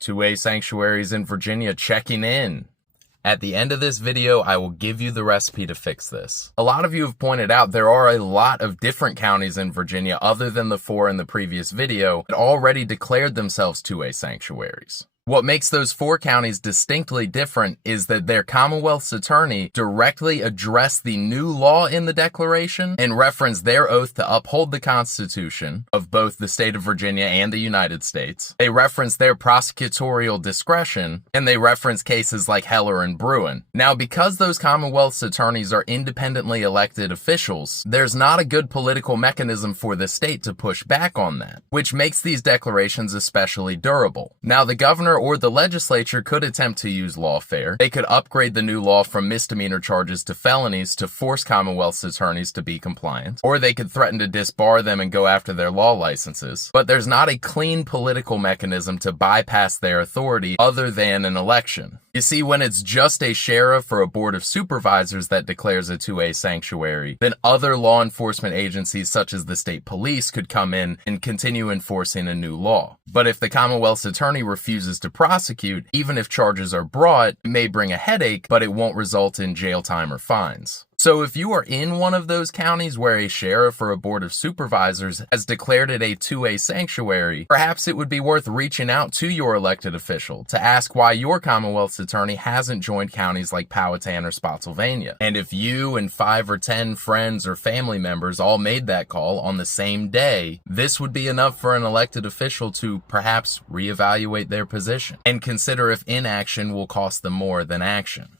2A Sanctuaries in Virginia checking in. At the end of this video, I will give you the recipe to fix this. A lot of you have pointed out there are a lot of different counties in Virginia other than the 4 in the previous video that already declared themselves 2A sanctuaries. What makes those 4 counties distinctly different is that their Commonwealth's attorney directly addressed the new law in the declaration and referenced their oath to uphold the Constitution of both the state of Virginia and the United States. They referenced their prosecutorial discretion, and they referenced cases like Heller and Bruin. Now, because those Commonwealth's attorneys are independently elected officials, there's not a good political mechanism for the state to push back on that, which makes these declarations especially durable. Now, the governor or the legislature could attempt to use lawfare. They could upgrade the new law from misdemeanor charges to felonies to force Commonwealth's attorneys to be compliant, or they could threaten to disbar them and go after their law licenses. But there's not a clean political mechanism to bypass their authority other than an election. You see, when it's just a sheriff or a board of supervisors that declares a 2A sanctuary, then other law enforcement agencies such as the state police could come in and continue enforcing a new law. But if the Commonwealth's attorney refuses to prosecute, even if charges are brought, it may bring a headache, but it won't result in jail time or fines. So if you are in one of those counties where a sheriff or a board of supervisors has declared it a 2A sanctuary, perhaps it would be worth reaching out to your elected official to ask why your Commonwealth's attorney hasn't joined counties like Powhatan or Spotsylvania. And if you and 5 or 10 friends or family members all made that call on the same day, this would be enough for an elected official to perhaps reevaluate their position and consider if inaction will cost them more than action.